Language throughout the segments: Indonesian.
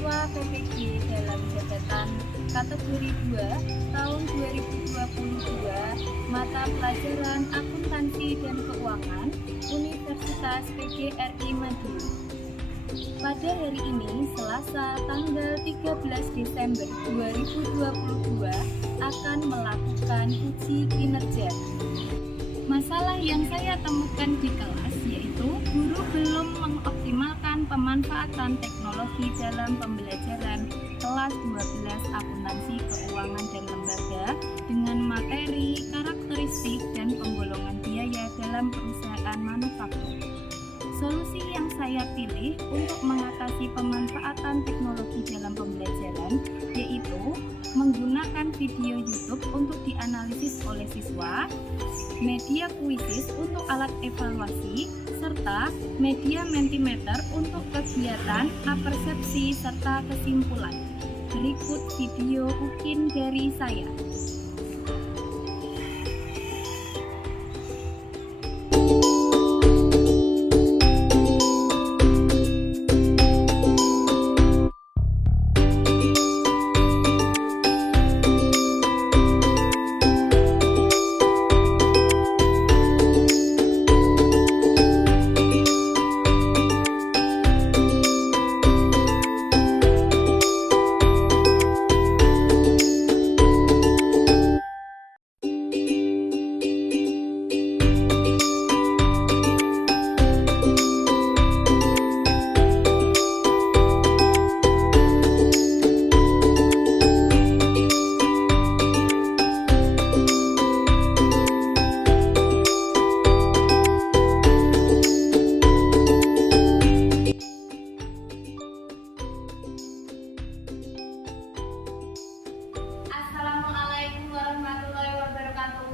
siswa PPG dalam jabatan kategori 2 tahun 2022 mata pelajaran akuntansi dan keuangan Universitas PGRI Madiun. Pada hari ini, Selasa tanggal 13 Desember 2022 akan melakukan uji kinerja. Masalah yang saya temukan di kelas yaitu guru belum mengoptimalkan pemanfaatan teknologi dalam pembelajaran kelas 12 akuntansi keuangan dan lembaga dengan materi, karakteristik, dan penggolongan biaya dalam perusahaan manufaktur. Solusi yang saya pilih untuk mengatasi pemanfaatan teknologi dalam pembelajaran yaitu menggunakan video YouTube untuk dianalisis oleh siswa, media kuisis untuk alat evaluasi, serta media Mentimeter untuk kegiatan apersepsi serta kesimpulan. Berikut video UKIN dari saya. Assalamualaikum warahmatullahi wabarakatuh.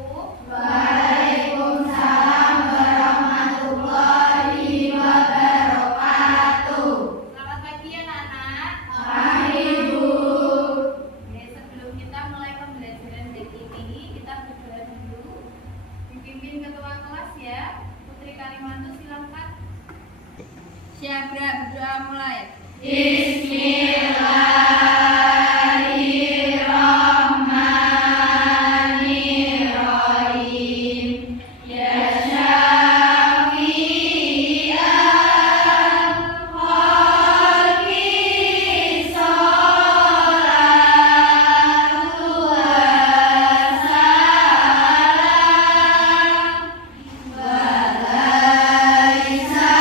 Waalaikumsalam warahmatullahi wabarakatuh. Selamat pagi anak-anak. Pagi, Bu. Oke, sebelum kita mulai pembelajaran hari ini, kita berdoa dulu. Dipimpin ketua kelas ya, Putri Kalimantu, silakan. Syabra berdoa mulai. Bismillahirrahmanirrahim. Ya Syafi'al Khalqi Sholatu wassalam Walaisa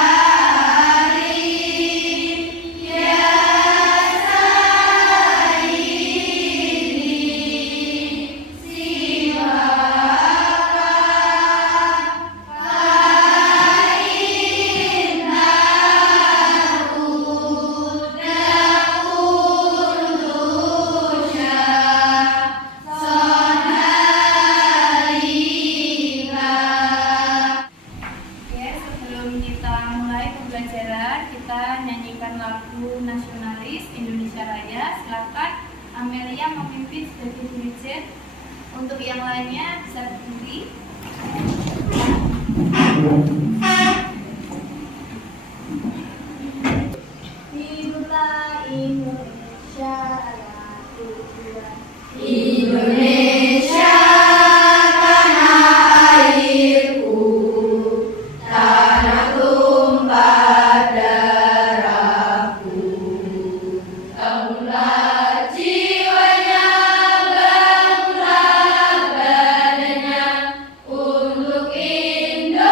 ya Oke, sebelum kita mulai pembelajaran, kita nyanyikan lagu nasionalis Indonesia Raya. Silakan Amelia memimpin sebagai dirijen. Untuk yang lainnya bisa berdiri. Hiduplah Indonesia Raya tujuan. Indonesia tanah airku, tanah tumpah darahku. Bangunlah jiwanya, bangunlah badannya untuk Indonesia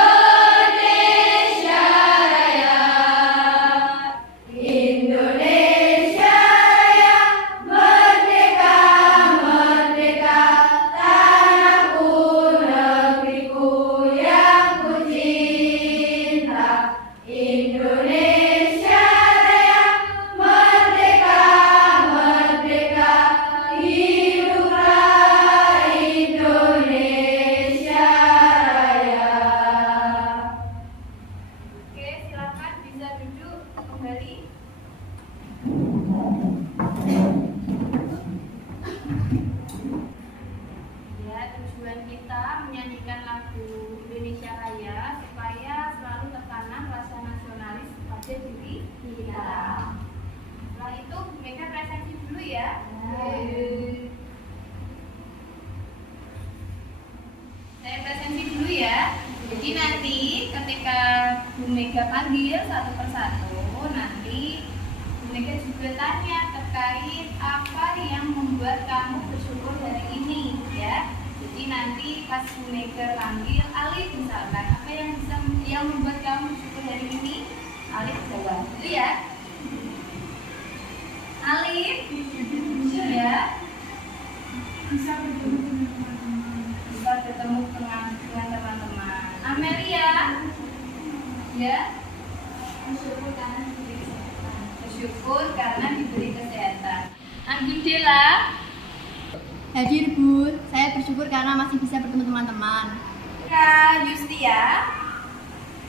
Raya. Indonesia Raya, merdeka, merdeka. Jadi nanti ketika Bu Mega panggil satu persatu, nanti Bu Mega juga tanya terkait apa yang membuat kamu bersyukur hari ini, ya. Jadi nanti pas Bu Mega panggil Alif misalkan, apa yang membuat kamu bersyukur hari ini? Alif jawab, itu ya. Alif, ya. Bisa bertemu dengan teman-teman. Amelia, ya. Bersyukur karena diberi kesehatan. Anggundela. Hadir Bu, saya bersyukur karena masih bisa bertemu teman-teman. Kak Yustia.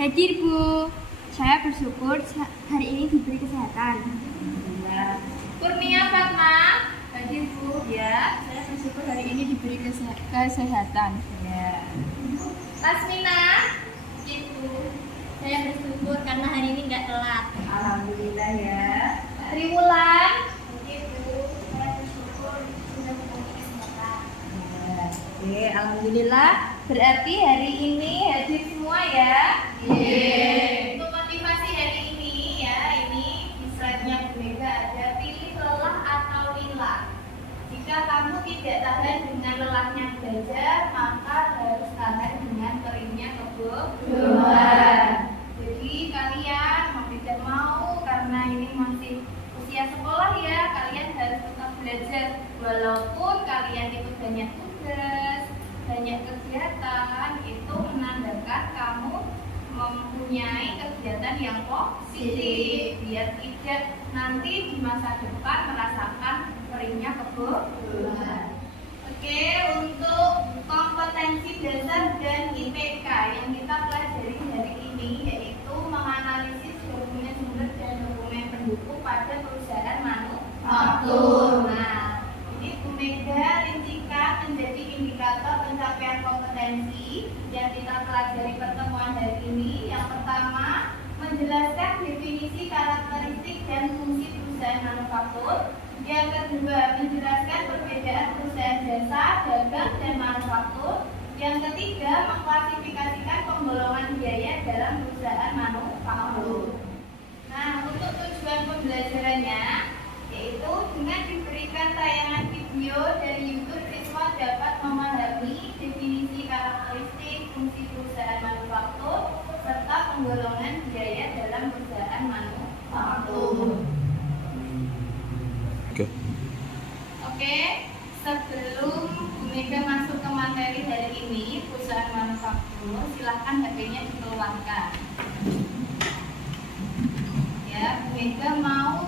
Hadir Bu, saya bersyukur hari ini diberi kesehatan. Kurnia Fatma. Hadir Bu, Ya. saya bersyukur hari ini diberi kesehatan. Ya. Lasmina. Hadir Bu, saya bersyukur karena hari ini nggak telat. Alhamdulillah ya. Triwulan. Hadir Bu, saya bersyukur sudah mempunyai kesehatan. Oke, alhamdulillah. Berarti hari ini hadir semua ya. Untuk motivasi hari ini ya, ini di slide-nya Bu Mega ada pilih lelah atau lillah. Jika kamu tidak tahan dengan lelahnya belajar, maka harus tahan dengan perihnya kebodohan. Jadi kalian mau tidak mau karena ini masih usia sekolah ya, kalian harus tetap belajar walaupun kalian itu banyak tugas, banyak kegiatan, itu menandakan kamu mempunyai kegiatan yang positif biar tidak nanti di masa depan merasakan perihnya kebodohan. Oke, untuk kompetensi dasar dan IPK yang kita pelajari hari ini yaitu menganalisis dokumen sumber dan dokumen pendukung pada perusahaan manufaktur. Nah, ini Bu Mega rincikan menjadi indikator pencapaian kompetensi yang kita pelajari pertemuan hari ini. Yang pertama, menjelaskan definisi karakteristik dan fungsi perusahaan manufaktur. Yang kedua, menjelaskan perbedaan perusahaan jasa, dagang, dan manufaktur. Yang ketiga, mengklasifikasikan penggolongan biaya dalam perusahaan manufaktur. Nah, untuk tujuan pembelajarannya, yaitu dengan diberikan tayangan video dari YouTube, siswa dapat memahami definisi karakteristik, fungsi perusahaan manufaktur, serta penggolongan biaya dalam perusahaan manufaktur. Oke, sebelum Bu Mega masuk ke materi hari ini, perusahaan manufaktur, silahkan HP-nya dikeluarkan. Ya, Bu Mega mau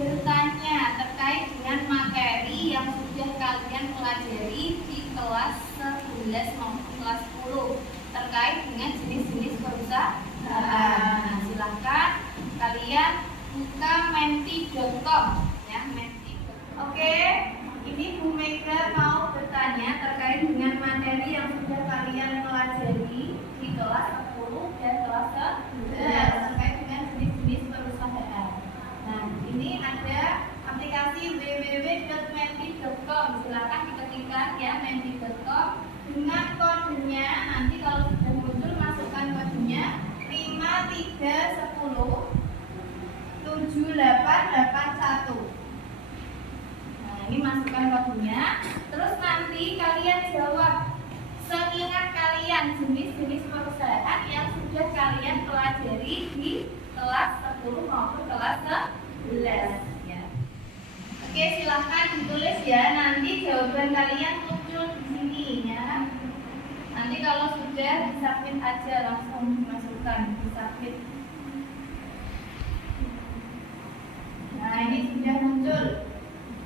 bertanya terkait dengan materi yang sudah kalian pelajari di kelas 11 maupun kelas 10 terkait dengan jenis-jenis perusahaan. Nah, silahkan kalian buka menti.com ya, menti.com. Oke, ini Bu Mega mau bertanya terkait dengan materi yang sudah kalian pelajari di kelas 10 dan kelas 11 terkait dengan jenis-jenis perusahaan. Nah, ini ada aplikasi www.menti.com. Silakan diketikkan ya, menti.com dengan kodenya. Nanti kalau sudah muncul masukkan kodenya 5310 7881. Nah, ini masukkan kodenya. Terus nanti kalian jawab seingat kalian jenis-jenis perusahaan yang sudah kalian pelajari di kelas 10 maupun kelas 11 ya. Oke, silahkan ditulis ya. Nanti jawaban kalian muncul di sini ya. Nanti kalau sudah disubmit aja, langsung dimasukkan disubmit. Nah, ini sudah muncul.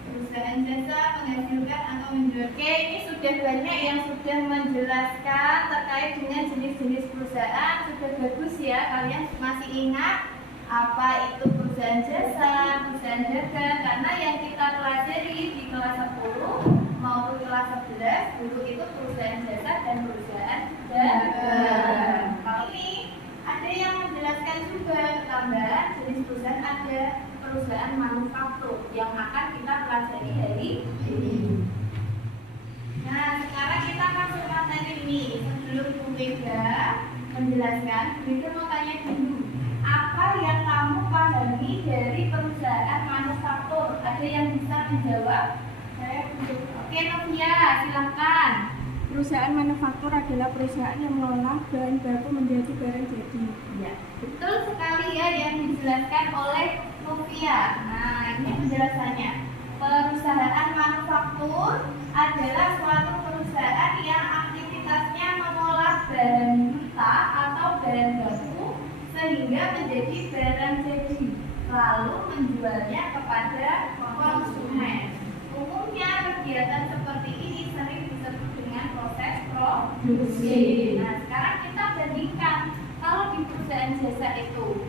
Perusahaan jasa menghasilkan atau menjual. Oke, ini sudah banyak yang sudah menjelaskan terkait dengan jenis-jenis perusahaan. Sudah bagus ya, kalian masih ingat apa itu perusahaan jasa, perusahaan dagang. Karena yang kita pelajari di kelas 10 maupun kelas 11 dulu itu perusahaan jasa dan perusahaan dagang. Kali ini ada yang menjelaskan juga tambahan jenis perusahaan, ada perusahaan manufaktur yang akan kita pelajari hari ini. Nah, sekarang kita masuk materi ini. Sebelum Bu Mega menjelaskan, Bunda mau tanya dulu, apa yang kamu pahami dari perusahaan manufaktur? Ada yang bisa menjawab? Oke, Novia, silakan. Perusahaan manufaktur adalah perusahaan yang mengolah bahan baku menjadi barang jadi. Ya, betul sekali ya yang dijelaskan oleh Novia. Nah, ini penjelasannya. Perusahaan manufaktur adalah suatu perusahaan yang aktivitasnya mengolah bahan mentah atau bahan baku sehingga menjadi barang jadi, lalu menjualnya kepada konsumen. Umumnya kegiatan seperti ini sering disebut dengan proses produksi. Nah, sekarang kita bandingkan kalau di perusahaan jasa itu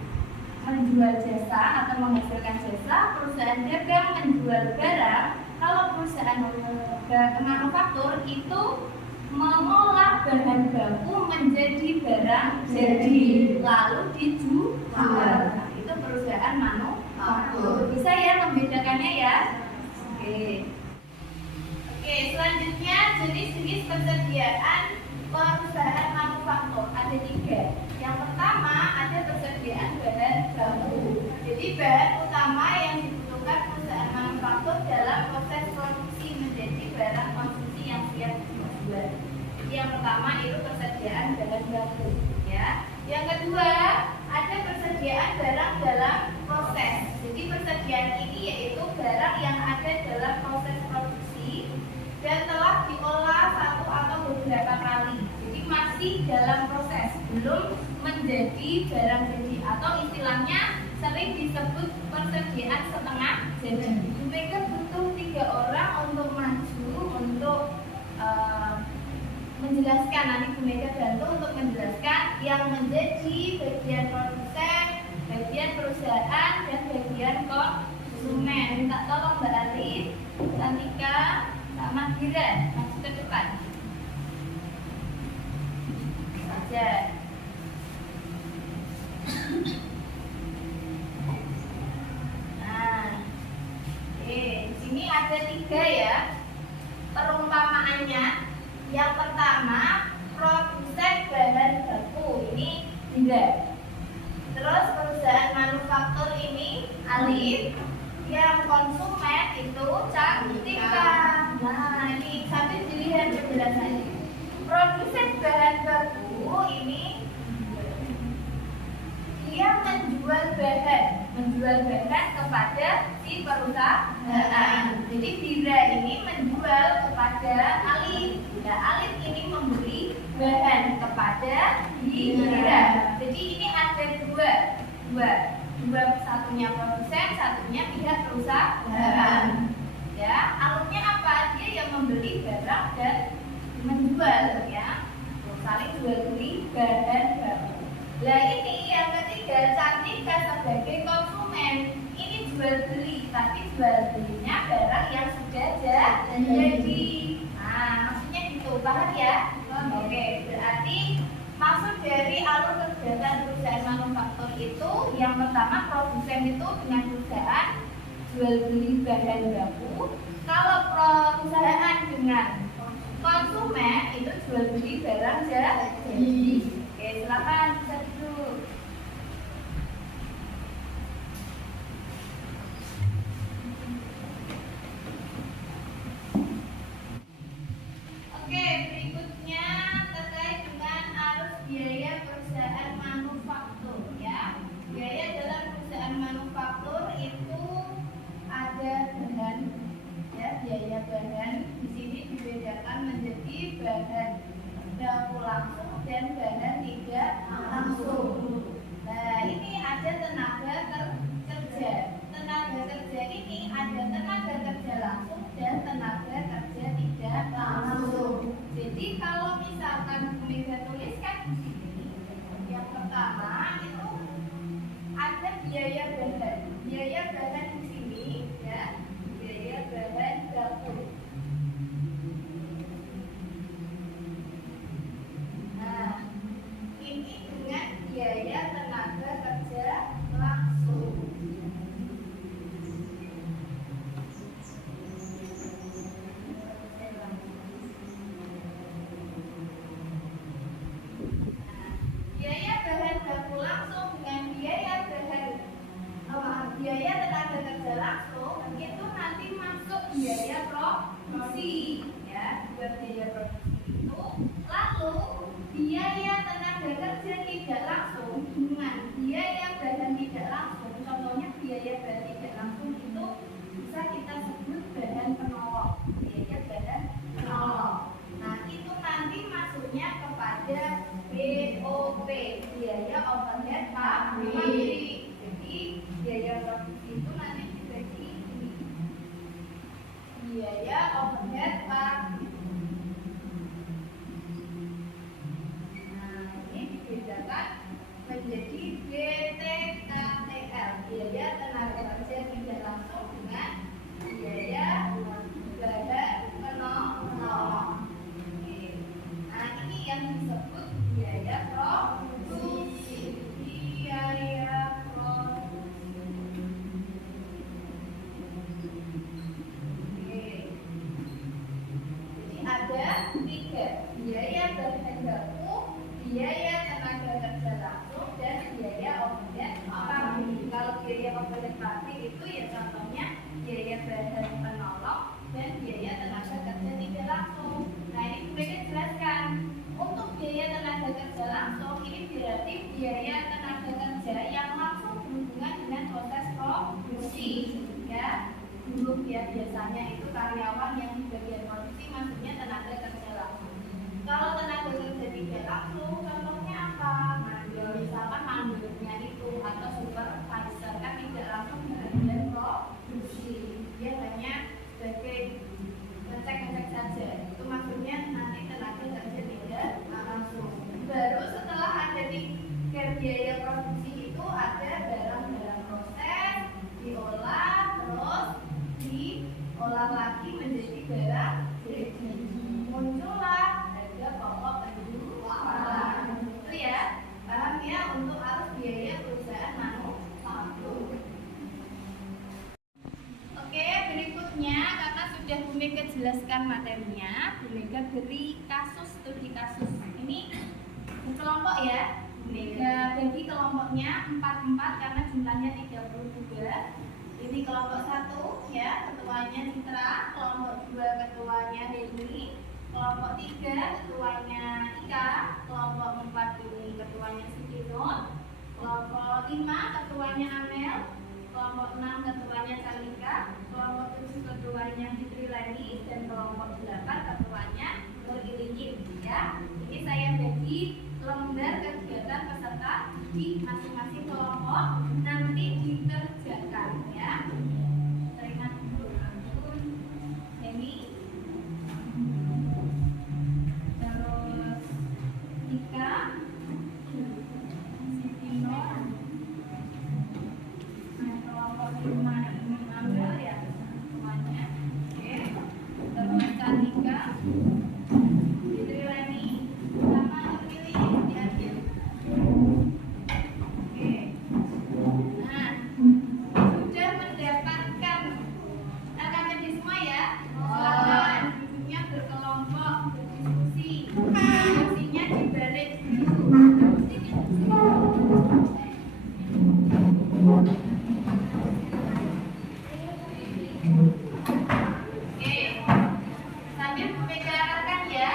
menjual jasa atau menghasilkan jasa, perusahaan dagang menjual barang. Kalau perusahaan manufaktur itu mengolah bahan baku menjadi barang jadi, lalu dijual. Nah, itu perusahaan manufaktur. Bisa ya membedakannya ya? Oke, selanjutnya jenis-jenis persediaan perusahaan manufaktur ada 3. Yang pertama ada persediaan bahan baku. Jadi bahan utama yang dibutuhkan perusahaan manufaktur dalam proses produksi menjadi barang konsumsi yang siap dijual. Jadi yang pertama itu persediaan bahan baku, ya. Yang kedua ada persediaan barang dalam proses. Jadi persediaan ini yaitu barang yang ada dalam proses produksi dan telah diolah satu atau beberapa kali. Jadi masih dalam proses, belum menjadi barang jadi, atau istilahnya sering disebut persediaan setengah jadi. Mereka butuh 3 orang untuk maju untuk menjelaskan. Nanti Bu Mega bantu untuk menjelaskan yang menjadi bagian produsen, bagian perusahaan, dan bagian konsumen. Minta tolong Mbak Alif, Santika, sama Gira maju ke depan. Saja. Nah, di sini ada 3 ya perumpamaannya. Yang pertama produsen bahan baku, ini Gira. Terus perusahaan manufaktur ini Alif. Yang konsumen itu Cantika. Nah, ini sambil dilihat penjelasannya. Produsen bahan baku ini dia menjual bahan kepada si perusahaan. Jadi Bira ini menjual kepada Alif. Ya, Alif ini membeli bahan kepada Bira. Jadi ini ada dua, satunya produsen, satunya pihak perusahaan. Ya, alurnya apa? Dia yang membeli barang dan menjual, ya, saling jual beli bahan baku. Nah, ini yang ketiga, Cantika sebagai konsumen. Ini jual beli, tapi jual belinya barang yang sudah jadi. Nah, maksudnya gitu, paham ya? Oke, berarti maksud dari alur kegiatan perusahaan manufaktur itu yang pertama produsen itu dengan perusahaan jual beli bahan baku. Kalau perusahaan dengan konsumen itu jual beli barang jadi. Oke, silakan bisa duduk. Oke, berikutnya terkait dengan arus biaya perusahaan manufaktur, ya. Biaya dalam perusahaan manufaktur itu ada bahan, ya, biaya bahan di sini dibedakan menjadi bahan baku langsung dan bahan tidak langsung. Nah, ini ada tenaga kerja. Tenaga kerja ini ada tenaga kerja langsung dan tenaga kerja tidak langsung. Jadi kalau misalkan Bu Mega tuliskan di sini, yang pertama itu ada biaya bahan. Biaya bahan di sini, ya, biaya bahan baku. itu nanti masuk biaya produksi ya, buat biaya produksi itu. Lalu biaya tenaga kerja tidak langsung dengan biaya bahan tidak langsung, contohnya biaya bahan tidak langsung itu bisa kita sebut bahan penolong, biaya bahan penolong. Nah itu nanti masuknya kepada BOP, biaya overhead pabrik. Jadi biaya produksi itu nanti dibagi ini, biaya overhead pabrik. Nah ini dibedakan menjadi BTKTL, biaya tenaga kerja tidak langsung dengan biaya bahan penolong. Nah ini yang disebut biaya produksi, biaya produksi. Jadi ada 3, biaya bahan baku, biaya tenaga kerja langsung, dan biaya overhead pabrik. Kalau biaya overhead pabrik itu ya contohnya biaya bahan penolong dan biaya tenaga kerja tidak langsung. Nah ini mereka jelaskan. Untuk biaya tenaga kerja langsung ini berarti biaya tenaga kerja yang langsung berhubungan dengan proses produksi ya. Dulu ya biasanya itu karyawan yang di bagian produksi maksudnya tenaga kerja langsung. Kalau tenaga kerja tidak langsung contohnya apa? Mandor, misalkan mandornya itu atau supervisor kan tidak langsung di bagian produksi. Dia hanya sebagai ngecek-ngecek saja. Itu maksudnya nanti tenaga kerja tidak langsung. Baru setelah ada biaya produksi itu ada barang-barang proses, diolah, terus diolah lagi menjadi barang jadi. Muncullah harga pokok penjualan. Itu ya, paham ya untuk arus biaya perusahaan manufaktur. Oke, berikutnya karena sudah Bu Mega jelaskan materinya, Bu Mega beri kasus studi kasus. Ini berkelompok ya. Bu Mega bagi kelompoknya 4-4 karena jumlahnya 32. Ini kelompok 1 ya, ketuanya Citra, kelompok 2 ketuanya Heni, kelompok 3 ketuanya Ika, kelompok 4 ini ketuanya Siti Nur, kelompok 5 ketuanya Amel, kelompok 6 ketuanya Salika, kelompok 7 ketuanya Fitri Lani, dan kelompok 8 ketuanya Nur Ilingin ya. Ini saya bagi lembar kegiatan peserta di masing-masing kelompok nanti dikerjakan ya. Terima kasih. Ini terus Ika, Siti Nur, kelompok 5 ini ambil ya semuanya. Oke. Terus Salika, Fitri Lani, sama Nur di akhir. Oke. Nah, sudah mendapatkan LKPD semua ya? Silakan duduknya berkelompok, berdiskusi. Diskusinya di balik Oke, sambil Bu Mega arahkan ya.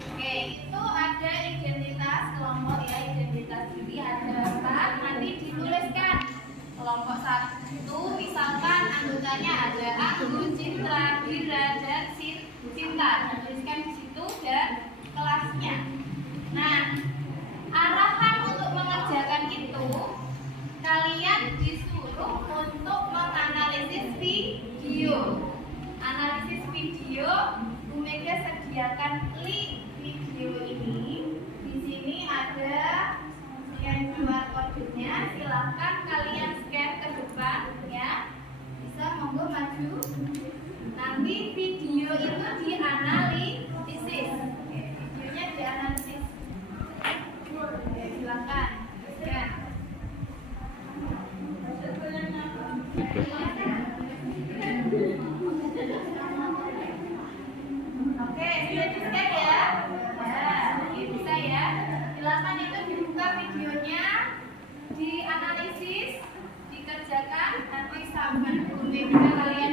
Oke, itu ada identitas kelompok ya, identitas diri ada 4, nanti dituliskan. Kelompok 1 misalkan anggotanya ada Anggun, Citra, Dira, dan Cinta. Dituliskan di situ dan kelasnya. Nah, arahan untuk mengerjakan itu kalian disuruh untuk menganalisis video. Analisis video, Bu Mega sediakan link video ini. Di sini ada scan QR code-nya. Silahkan kalian scan ke depan ya. Bisa monggo maju. Nanti video itu dianalisis. Videonya dianalisis. Oke, silakan scan. Oke, sudah di-scan ya? Ya, oke, bisa ya. Silakan itu dibuka videonya, dianalisis, dikerjakan, nanti sambil Bu Mega kalian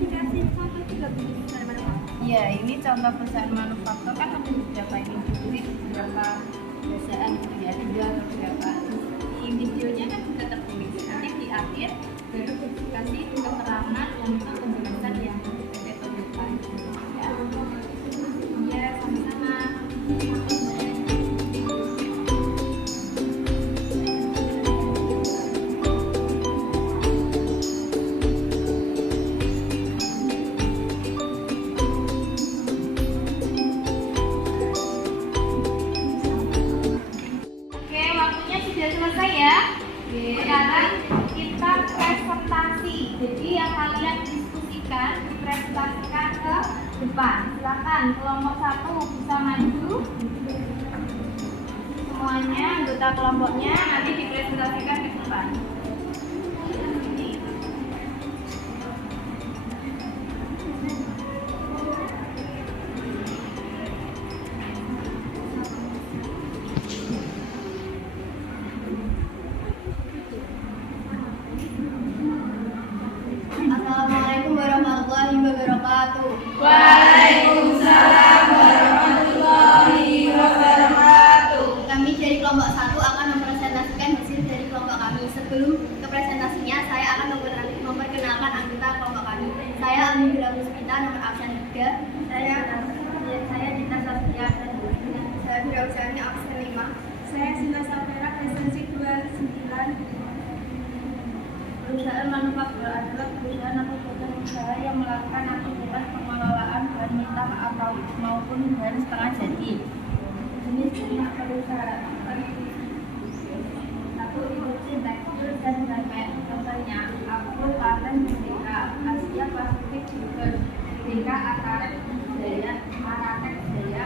Dikasih contoh juga perusahaan manufaktur. Ya, ini contoh perusahaan manufaktur kan ada beberapa ini diberi beberapa perusahaan ya, tiga atau beberapa. Di videonya kan juga tertulis. Nanti di akhir baru dikasih keterangan untuk penjelasan yang PT Toyota. Ya, ya sama-sama. Oke, waktunya sudah selesai ya. Sekarang kita presentasi. Jadi yang kalian diskusikan, dipresentasikan ke depan. Silakan kelompok 1 bisa maju. Semuanya anggota kelompoknya nanti dipresentasikan ke depan. Assalamualaikum warahmatullahi wabarakatuh. Waalaikumsalam warahmatullahi wabarakatuh. Kami dari kelompok 1 akan mempresentasikan hasil dari kelompok kami. Sebelum ke presentasinya, saya akan memperkenalkan anggota kelompok kami. Saya Alhamdulillah Puspita, nomor absen 3. Saya Dita Saskia, absen 2. Saya Firdausani, absen 5. Saya Sinta Sapera, presensi 29. Perusahaan manufaktur adalah perusahaan atau badan usaha yang melakukan aktivitas pengelolaan bahan mentah atau maupun bahan setengah jadi. Jenis perusahaan satu industri tekstil dan garment, contohnya Apple, Paten, Merdeka, Asia Pasifik, Jogger, Merdeka, Akaret, Jaya, Maratek, Jaya,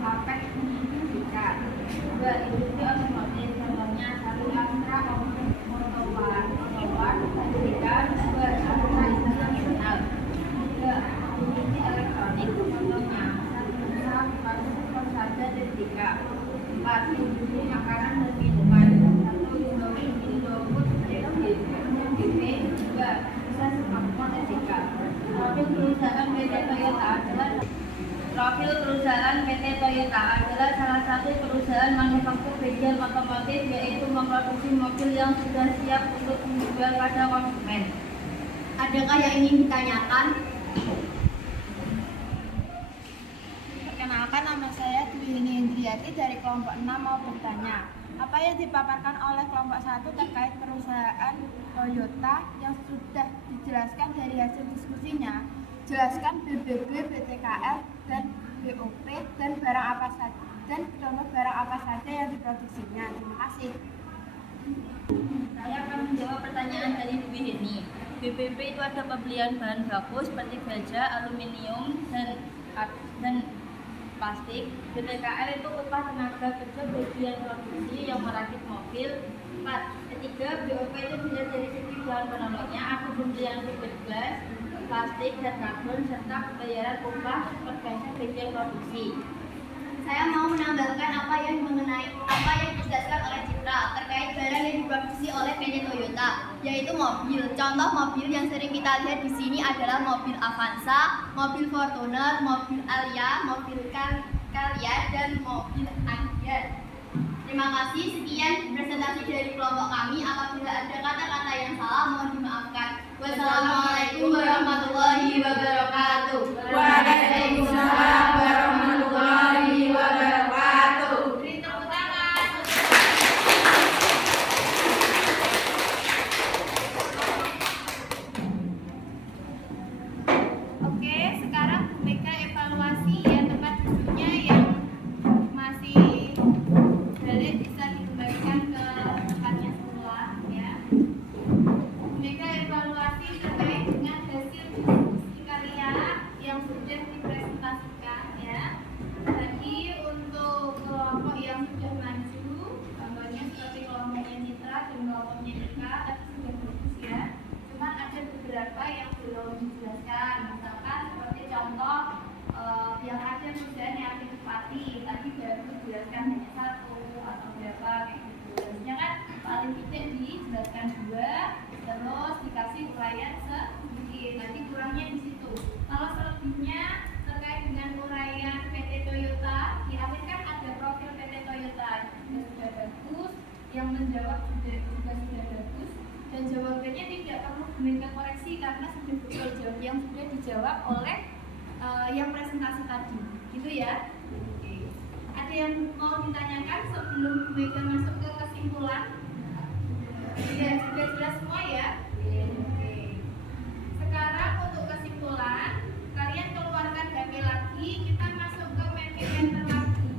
Apek, Merdeka. Dua, industri otomotif, contohnya satu Astra, Motobar, Merdeka, dua, Astra Internasional. Tiga, industri elektronik, contohnya satu Besar, Persada, Merdeka. Empat, industri makanan dan minuman, satu Indofood, DP, dua, Bisa Smartphone, Merdeka. Profil perusahaan PT Toyota adalah salah satu perusahaan manufaktur bagian otomotif, yaitu memproduksi mobil yang sudah siap untuk dijual pada konsumen. Adakah yang ingin ditanyakan? Perkenalkan, nama saya Dwi Hini Indriati dari kelompok 6 mau bertanya. Apa yang dipaparkan oleh kelompok 1 terkait perusahaan Toyota yang sudah dijelaskan dari hasil diskusinya? Jelaskan BBB, BTKL, dan BOP dan barang apa saja dan contoh barang apa saja yang diproduksinya. Terima kasih. Saya akan menjawab pertanyaan dari Dwi Hini. BBB itu ada pembelian bahan baku seperti baja, aluminium, dan plastik. BTKL itu upah tenaga kerja bagian produksi yang merakit mobil. 4. Ketiga, BOP itu dilihat dari segi bahan penolongnya, ada pembelian fiberglass, plastik dan karbon serta pembayaran upah per bagian produksi. Saya mau menambahkan apa yang dijelaskan oleh Citra terkait barang yang diproduksi oleh PT Toyota, yaitu mobil. Contoh mobil yang sering kita lihat di sini adalah mobil Avanza, mobil Fortuner, mobil Alia, mobil Calya, dan mobil Agiat. Terima kasih. Sekian presentasi dari kelompok kami. Apabila ada kata-kata yang salah, mohon dimaafkan. Wassalamualaikum warahmatullahi wabarakatuh. Waalaikumsalam warahmatullahi wabarakatuh. Beri tepuk tangan. Oke, sekarang Bu Mega evaluasi ya tempat duduknya yang masih balik bisa dikembalikan ke tempatnya semula ya. Bu Mega evaluasi terkait dengan hasil diskusi kalian yang sudah dipresentasikan ya. Tadi untuk kelompok yang sudah maju, contohnya seperti kelompoknya Citra dan kelompoknya Dika, tadi sudah bagus ya. Cuman ada beberapa yang belum dijelaskan, misalkan seperti contoh yang ada perusahaan yang aktifati, tadi baru dijelaskan hanya satu atau berapa kayak gitu. Harusnya kan paling tidak dijelaskan 2, terus dikasih uraian sebenarnya tidak perlu Bu Mega koreksi karena sudah betul jawab yang sudah dijawab oleh yang presentasi tadi, gitu ya. Oke. Ada yang mau ditanyakan sebelum Bu Mega masuk ke kesimpulan? Sudah jelas semua ya? Oke. Sekarang untuk kesimpulan, kalian keluarkan HP lagi, kita masuk ke Mentimeter lagi.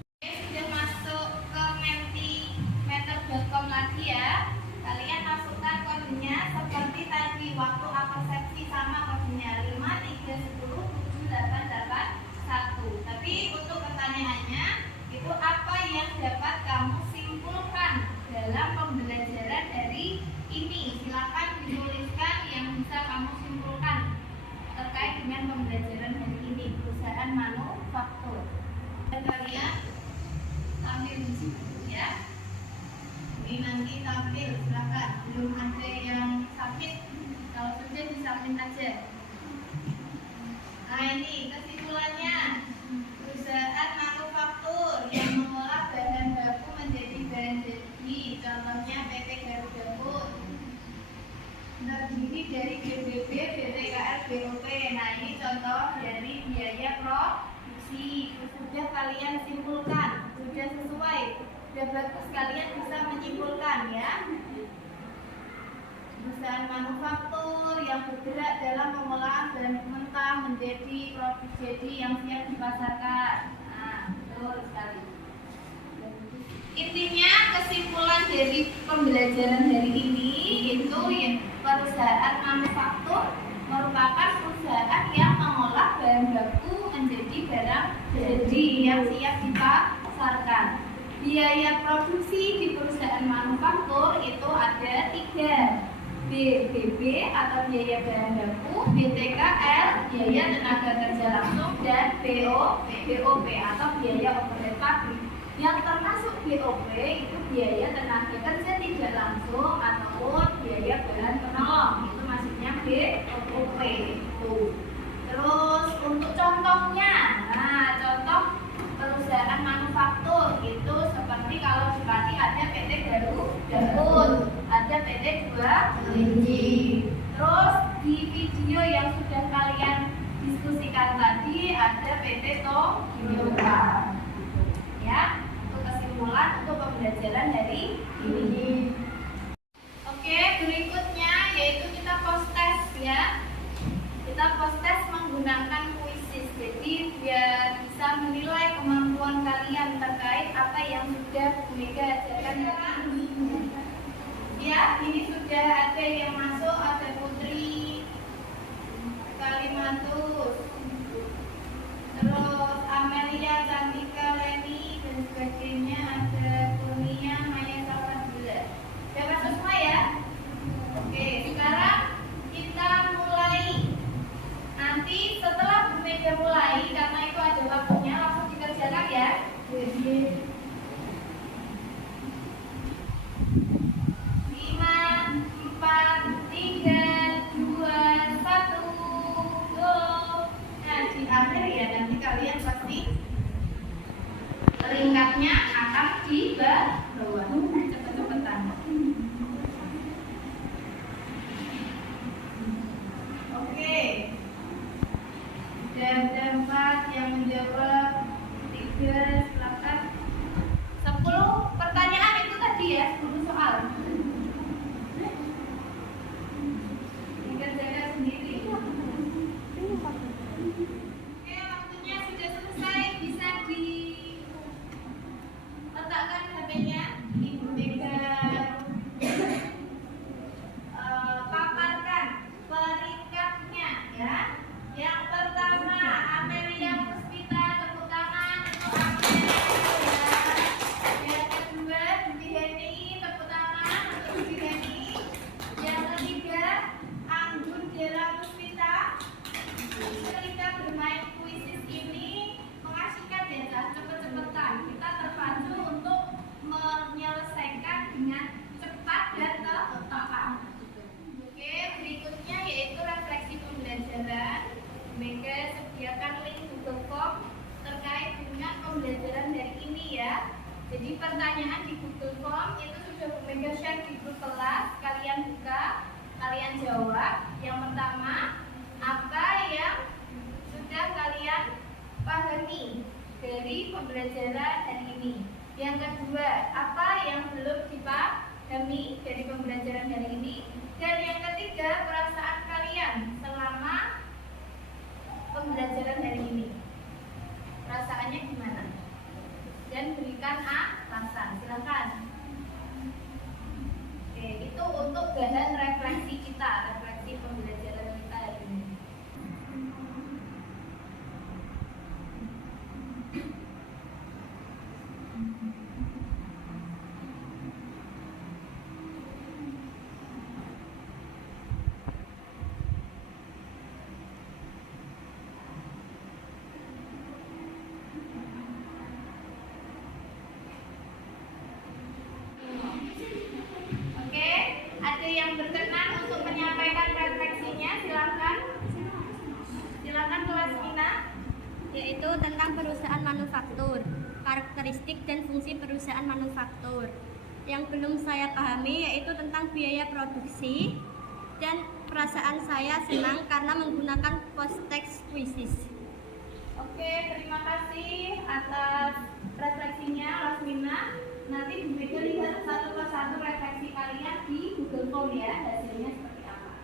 Oke, sudah masuk ke mentimeter.com lagi ya. Kalian masukkan kodenya seperti tadi waktu persepsi sama kodenya 5 3 10 7 8 8 1. Tapi untuk pertanyaannya itu apa yang dapat kamu simpulkan dalam pembelajaran dari ini? Silakan dituliskan yang bisa kamu simpulkan terkait dengan pembelajaran hari ini, perusahaan manufaktur. Dan kalian tampil di sini ya. Ini nanti tampil, silakan. Belum ada yang submit, kalau sudah disubmit aja. Nah ini kesimpulannya, perusahaan manufaktur yang mengolah bahan baku menjadi bahan jadi, contohnya PT Garuda Food, terdiri dari GBB, BPKR, BOP. Nah ini contoh dari biaya produksi. Sudah kalian simpulkan, sudah sesuai, sudah bagus, kalian bisa menyimpulkan ya. Perusahaan manufaktur yang bergerak dalam pengolahan bahan mentah menjadi produk jadi yang siap dipasarkan. Nah, betul sekali. Intinya kesimpulan dari pembelajaran hari ini itu ya, perusahaan manufaktur merupakan perusahaan yang mengolah bahan baku menjadi barang jadi yang siap dipasarkan. Biaya produksi di perusahaan manufaktur itu ada 3. BBB atau biaya bahan baku, BTKL biaya tenaga kerja langsung, dan BOP atau biaya overhead pabrik. Yang termasuk BOP itu biaya tenaga kerja tidak langsung ataupun biaya bahan penolong, itu maksudnya BOP itu. Terus untuk contohnya, nah contoh perusahaan manufaktur itu seperti kalau di Pati ada PT Garuda Food, ada PT Dua Kelinci. Terus di video yang sudah kalian diskusikan tadi ada PT Toyota. Ya, untuk kesimpulan untuk pembelajaran hari ini. Oke, berikutnya yaitu kita post test ya. Kita post test menggunakan kuisis. Jadi biar bisa menilai kemampuan kalian terkait apa yang sudah Bu Mega ajarkan hari ini. Ya, ini sudah ada yang masuk, ada Putri Kalimantus, terus Amelia, Cantika, Leni dan sebagainya, ada Kurnia, Maya, Salvadila. Sudah masuk semua ya? Oke, sekarang kita mulai. Nanti setelah Bu Mega mulai, karena itu ada waktunya, langsung dikerjakan ya. Jadi 5, 4, 3, 2, 1, go. Nah di akhir ya nanti kalian pasti Jadi pertanyaan di Google Form itu sudah Bu Mega share di grup kelas. Kalian buka, kalian jawab. Yang pertama, apa yang sudah kalian pahami dari pembelajaran hari ini? Yang kedua, apa yang belum dipahami dari pembelajaran hari ini? Dan yang ketiga, perasaan kalian selama pembelajaran hari ini. Perasaannya gimana? Dan berikan alasan. Silakan. Oke, itu untuk bahan refleksi kita, refleksi pembelajaran kita hari ini. Oke, ada yang berkenan untuk menyampaikan refleksinya? Silakan. Silakan kelas Mina. Yaitu tentang perusahaan manufaktur, karakteristik dan fungsi perusahaan manufaktur. Yang belum saya pahami yaitu tentang biaya produksi, dan perasaan saya senang karena menggunakan post-text quizzes. Oke, terima kasih atas refleksinya, Lasmina. Nanti Bu Mega lihat satu persatu refleksi kalian di Google Form ya, hasilnya seperti apa.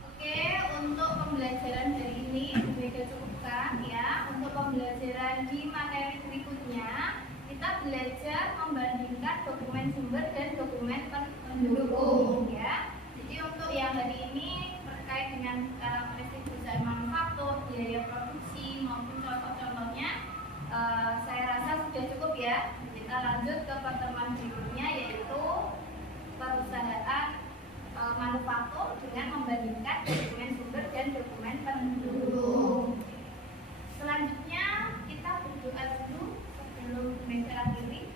Oke, untuk pembelajaran hari ini Bu Mega cukupkan ya. Untuk pembelajaran di materi berikutnya, kita belajar membandingkan dokumen sumber dan dokumen pendukung ya. Jadi untuk yang hari ini terkait dengan karakteristik perusahaan manufaktur, biaya produksi maupun contoh-contohnya, saya rasa sudah cukup ya. Kita lanjut ke pertemuan berikutnya, yaitu perusahaan manufaktur dengan membandingkan dokumen sumber dan dokumen pendukung. Selanjutnya kita berdoa dulu sebelum Mega akhiri.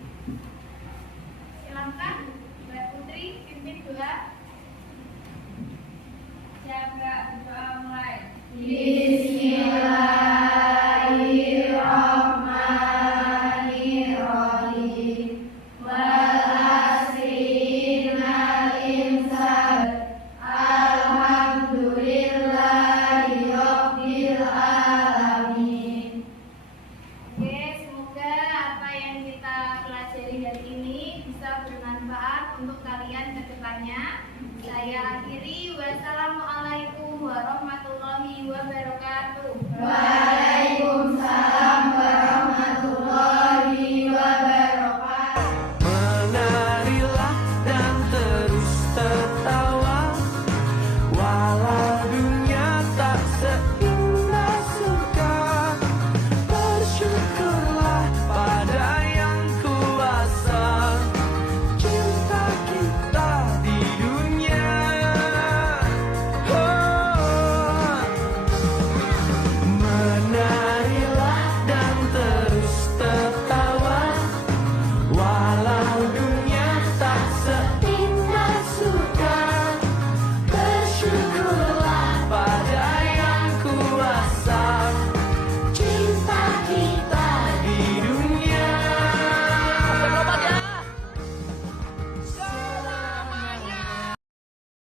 Silakan Mbak Putri pimpin doa. Jaga doa mulai. Bismillahirrahmanirrahim. Wal asri innal insana alhamdulillahi rabbil alamin. Oke, semoga apa yang kita pelajari hari ini bisa bermanfaat untuk kalian ke depannya. Saya akhiri. Wassalamualaikum warahmatullahi wabarakatuh.